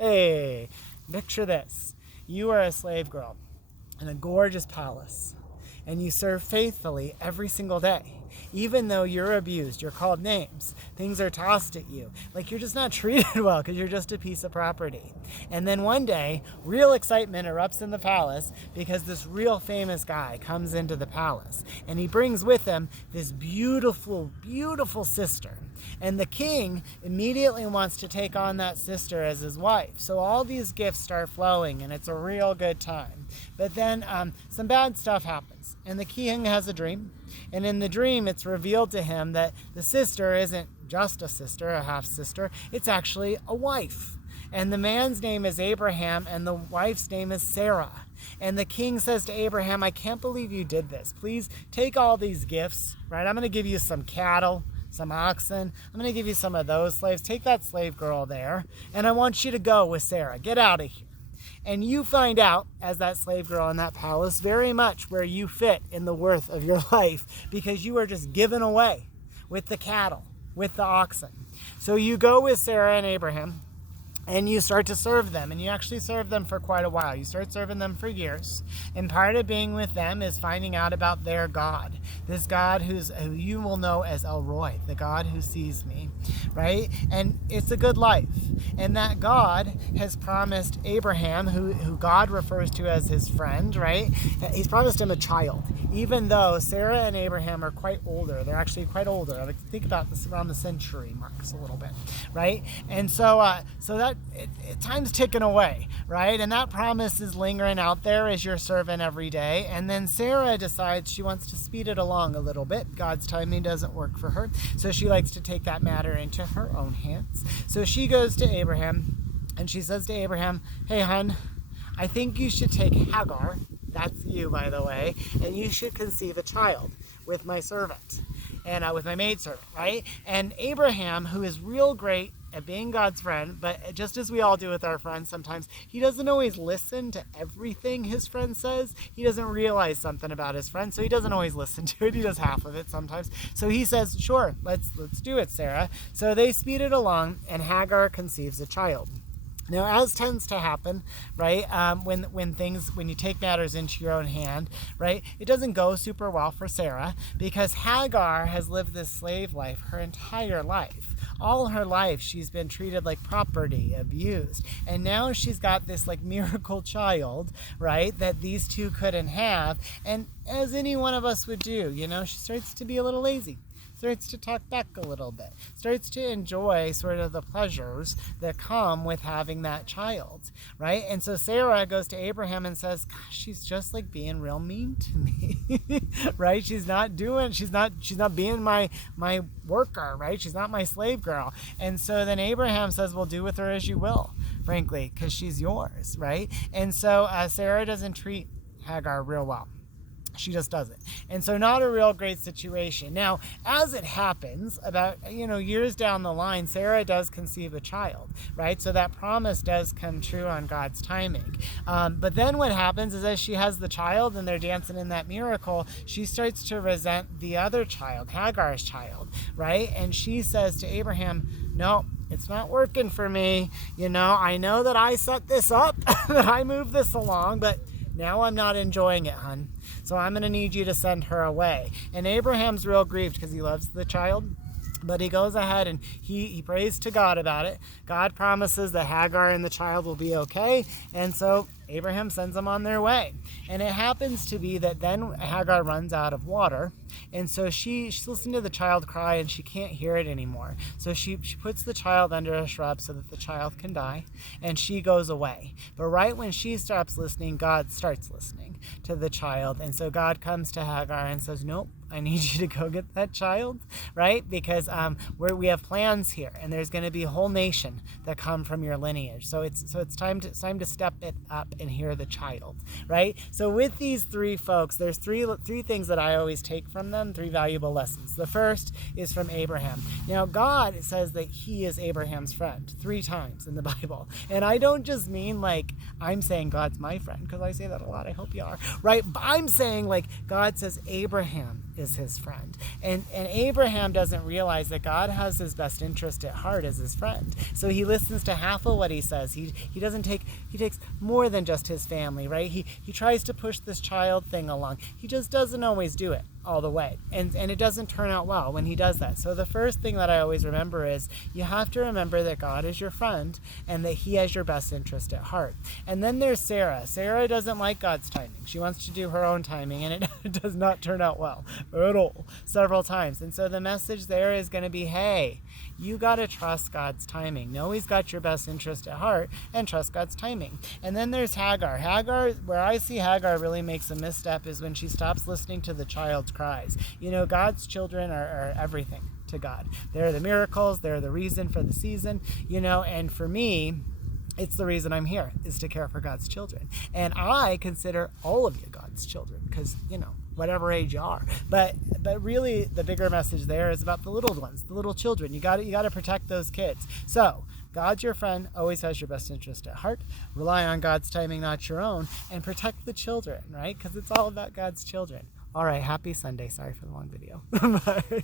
Hey, picture this. You are a slave girl in a gorgeous palace, and you serve faithfully every single day. Even though you're abused, you're called names, things are tossed at you, like you're just not treated well because you're just a piece of property. And then one day, real excitement erupts in the palace because this real famous guy comes into the palace, and he brings with him this beautiful, beautiful sister. And the king immediately wants to take on that sister as his wife. So all these gifts start flowing, and it's a real good time. But then some bad stuff happens, and the king has a dream. And in the dream, it's revealed to him that the sister isn't just a sister, a half-sister. It's actually a wife. And the man's name is Abraham, and the wife's name is Sarah. And the king says to Abraham, I can't believe you did this. Please take all these gifts, right? I'm going to give you some cattle, some oxen. I'm going to give you some of those slaves. Take that slave girl there, and I want you to go with Sarah. Get out of here. And you find out, as that slave girl in that palace, very much where you fit in the worth of your life, because you are just given away with the cattle, with the oxen. So you go with Sarah and Abraham, and you start to serve them, and you actually serve them for quite a while. You start serving them for years, and part of being with them is finding out about their God, this God who you will know as El Roy, the God who sees me, right? And it's a good life, and that God has promised Abraham, who God refers to as his friend, right? He's promised him a child, even though Sarah and Abraham are quite older. They're actually quite older. I think about this around the century marks a little bit, right? And so that time's ticking away, right? And that promise is lingering out there as you're serving every day. And then Sarah decides she wants to speed it along a little bit. God's timing doesn't work for her, so she likes to take that matter into her own hands. So she goes to Abraham, and she says to Abraham, hey, hon, I think you should take Hagar, that's you, by the way, and you should conceive a child with my servant, and with my maidservant, right? And Abraham, who is real great at being God's friend, but just as we all do with our friends sometimes, he doesn't always listen to everything his friend says. He doesn't realize something about his friend, so he doesn't always listen to it. He does half of it sometimes. So he says, sure, let's do it, Sarah. So they speed it along, and Hagar conceives a child. Now, as tends to happen, right, when you take matters into your own hand, right, it doesn't go super well for Sarah, because Hagar has lived this slave life her entire life. All her life, she's been treated like property, abused. And now she's got this like miracle child, right, that these two couldn't have. And as any one of us would do, she starts to be a little lazy. Starts to talk back a little bit, starts to enjoy sort of the pleasures that come with having that child, right? And so Sarah goes to Abraham and says, gosh, she's just like being real mean to me, right? She's not being my worker, right? She's not my slave girl. And so then Abraham says, well, do with her as you will, frankly, because she's yours, right? And so Sarah doesn't treat Hagar real well. She just doesn't. And so not a real great situation. Now, as it happens, about, years down the line, Sarah does conceive a child, right? So that promise does come true on God's timing. But then what happens is as she has the child and they're dancing in that miracle, she starts to resent the other child, Hagar's child, right? And she says to Abraham, no, it's not working for me. I know that I set this up, that I moved this along, but now I'm not enjoying it, hon. So I'm going to need you to send her away. And Abraham's real grieved because he loves the child. But he goes ahead and he prays to God about it. God promises that Hagar and the child will be okay. And so Abraham sends them on their way. And it happens to be that then Hagar runs out of water. And so she's listening to the child cry and she can't hear it anymore. So she puts the child under a shrub so that the child can die. And she goes away. But right when she stops listening, God starts listening to the child. And so God comes to Hagar and says, nope, I need you to go get that child, right? Because we have plans here, and there's going to be a whole nation that come from your lineage. So it's time to step it up and hear the child, right? So with these three folks, there's three things that I always take from them, three valuable lessons. The first is from Abraham. Now, God says that he is Abraham's friend 3 times in the Bible. And I don't just mean like I'm saying God's my friend, because I say that a lot. I hope you are, right? But I'm saying like God says Abraham is his friend. And Abraham doesn't realize that God has his best interest at heart as his friend. So he listens to half of what he says. He takes more than just his family, right? He tries to push this child thing along. He just doesn't always do it all the way. And it doesn't turn out well when he does that. So the first thing that I always remember is you have to remember that God is your friend and that he has your best interest at heart. And then there's Sarah. Sarah doesn't like God's timing. She wants to do her own timing, and it does not turn out well at all, several times. And so the message there is going to be, hey, you got to trust God's timing. Know he's got your best interest at heart and trust God's timing. And then there's Hagar. Hagar, where I see Hagar really makes a misstep is when she stops listening to the child's cries. You know, God's children are everything to God. They're the miracles. They're the reason for the season, you know, and for me, it's the reason I'm here, is to care for God's children. And I consider all of you God's children because, you know, whatever age you are. But really the bigger message there is about the little ones, the little children. You got to protect those kids. So God's your friend, always has your best interest at heart. Rely on God's timing, not your own, and protect the children, right? Because it's all about God's children. All right, happy Sunday. Sorry for the long video. Bye.